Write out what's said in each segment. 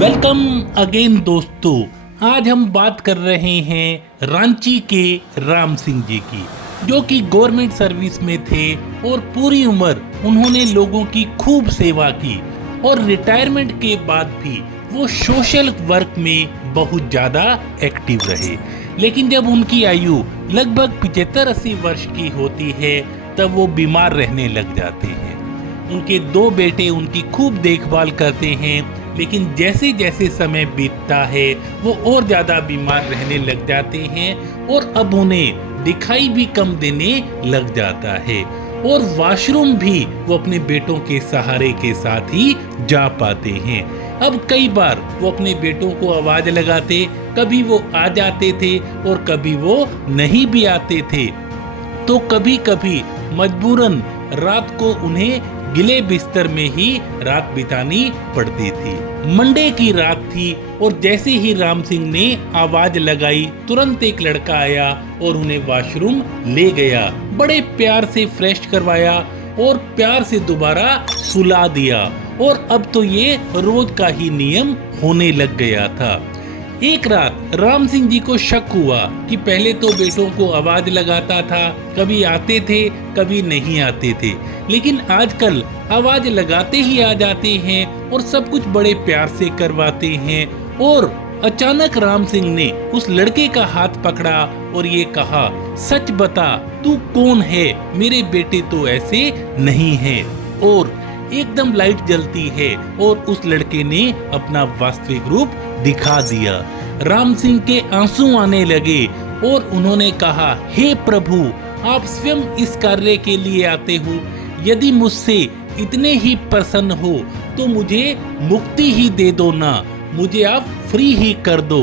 Welcome again दोस्तों। आज हम बात कर रहे हैं रांची के राम सिंह जी की, जो कि गवर्नमेंट सर्विस में थे और पूरी उम्र उन्होंने लोगों की खूब सेवा की और रिटायरमेंट के बाद भी वो सोशल वर्क में बहुत ज़्यादा एक्टिव रहे। लेकिन जब उनकी आयु लगभग 75-80 वर्ष की होती है तब वो बीमार रहने लग जाते हैं। उनके 2 बेटे उनकी खूब देखभाल करते हैं, लेकिन जैसे जैसे समय बीतता है वो और ज़्यादा बीमार रहने लग जाते हैं और अब उन्हें दिखाई भी कम देने लग जाता है और वॉशरूम भी वो अपने बेटों के सहारे के साथ ही जा पाते हैं। अब कई बार वो अपने बेटों को आवाज लगाते, कभी वो आ जाते थे और कभी वो नहीं भी आते थे, तो कभी कभी मजबूरन रात को उन्हें गिले बिस्तर में ही रात बितानी पड़ती थी। मंडे की रात थी और जैसे ही राम सिंह ने आवाज लगाई तुरंत एक लड़का आया और उन्हें वॉशरूम ले गया, बड़े प्यार से फ्रेश करवाया और प्यार से दोबारा सुला दिया और अब तो ये रोज का ही नियम होने लग गया था। एक रात राम सिंह जी को शक हुआ कि पहले तो बेटों को आवाज लगाता था, कभी आते थे कभी नहीं आते थे, लेकिन आजकल आवाज लगाते ही आ जाते हैं और सब कुछ बड़े प्यार से करवाते हैं। और अचानक राम सिंह ने उस लड़के का हाथ पकड़ा और ये कहा, सच बता तू कौन है, मेरे बेटे तो ऐसे नहीं हैं। और एकदम लाइट जलती है और उस लड़के ने अपना वास्तविक रूप दिखा दिया। राम सिंह के आंसू आने लगे और उन्होंने कहा, हे प्रभु, आप स्वयं इस कार्य के लिए आते हो, यदि मुझसे इतने ही प्रसन्न हो तो मुझे मुक्ति ही दे दो ना, मुझे आप फ्री ही कर दो।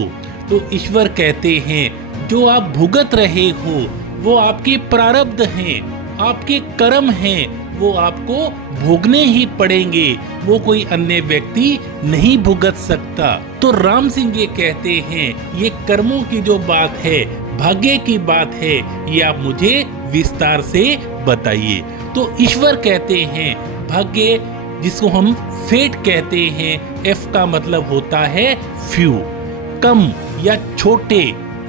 तो ईश्वर कहते हैं, जो आप भुगत रहे हो वो आपके प्रारब्ध हैं, आपके कर्म हैं, वो आपको भोगने ही पड़ेंगे, वो कोई अन्य व्यक्ति नहीं भुगत सकता। तो राम सिंह ये कहते हैं, ये कर्मों की जो बात है, भाग्य की बात है, ये आप मुझे विस्तार से बताइए। तो ईश्वर कहते हैं, भाग्य जिसको हम फेट कहते हैं, एफ का मतलब होता है फ्यू, कम या छोटे।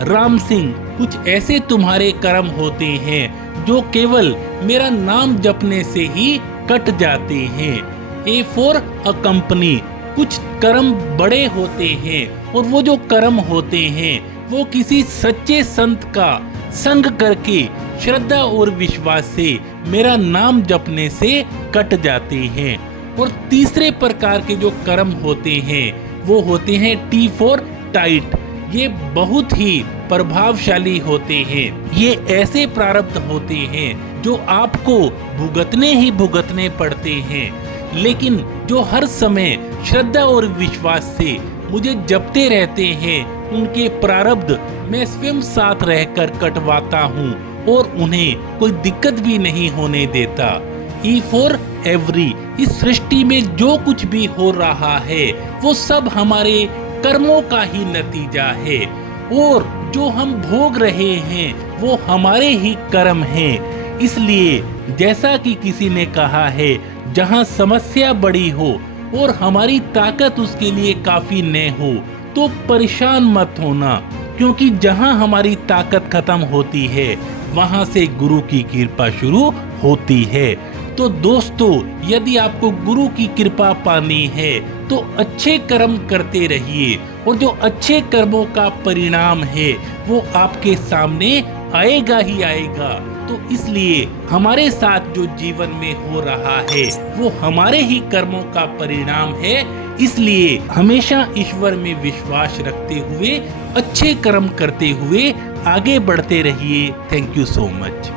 राम सिंह, कुछ ऐसे तुम्हारे कर्म होते हैं जो केवल मेरा नाम जपने से ही कट जाते हैं। ए फॉर अ कंपनी, कुछ कर्म बड़े होते हैं और वो जो कर्म होते हैं वो किसी सच्चे संत का संग करके श्रद्धा और विश्वास से मेरा नाम जपने से कट जाते हैं। और तीसरे प्रकार के जो कर्म होते हैं वो होते हैं टी फॉर टाइट, ये बहुत ही प्रभावशाली होते हैं। ये ऐसे प्रारब्ध होते हैं जो आपको भुगतने ही भुगतने पड़ते हैं, लेकिन जो हर समय श्रद्धा और विश्वास से मुझे जपते रहते हैं, उनके प्रारब्ध मैं स्वयं साथ रहकर कटवाता हूँ और उन्हें कोई दिक्कत भी नहीं होने देता। ई फॉर एवरी, इस सृष्टि में जो कुछ भी हो रहा है वो सब हमारे कर्मों का ही नतीजा है और जो हम भोग रहे हैं वो हमारे ही कर्म हैं। इसलिए जैसा कि किसी ने कहा है, जहाँ समस्या बड़ी हो और हमारी ताकत उसके लिए काफी न हो तो परेशान मत होना, क्योंकि जहाँ हमारी ताकत खत्म होती है वहाँ से गुरु की कृपा शुरू होती है। तो दोस्तों, यदि आपको गुरु की कृपा पानी है तो अच्छे कर्म करते रहिए और जो अच्छे कर्मों का परिणाम है वो आपके सामने आएगा ही आएगा। तो इसलिए हमारे साथ जो जीवन में हो रहा है वो हमारे ही कर्मों का परिणाम है। इसलिए हमेशा ईश्वर में विश्वास रखते हुए अच्छे कर्म करते हुए आगे बढ़ते रहिए। Thank you so much.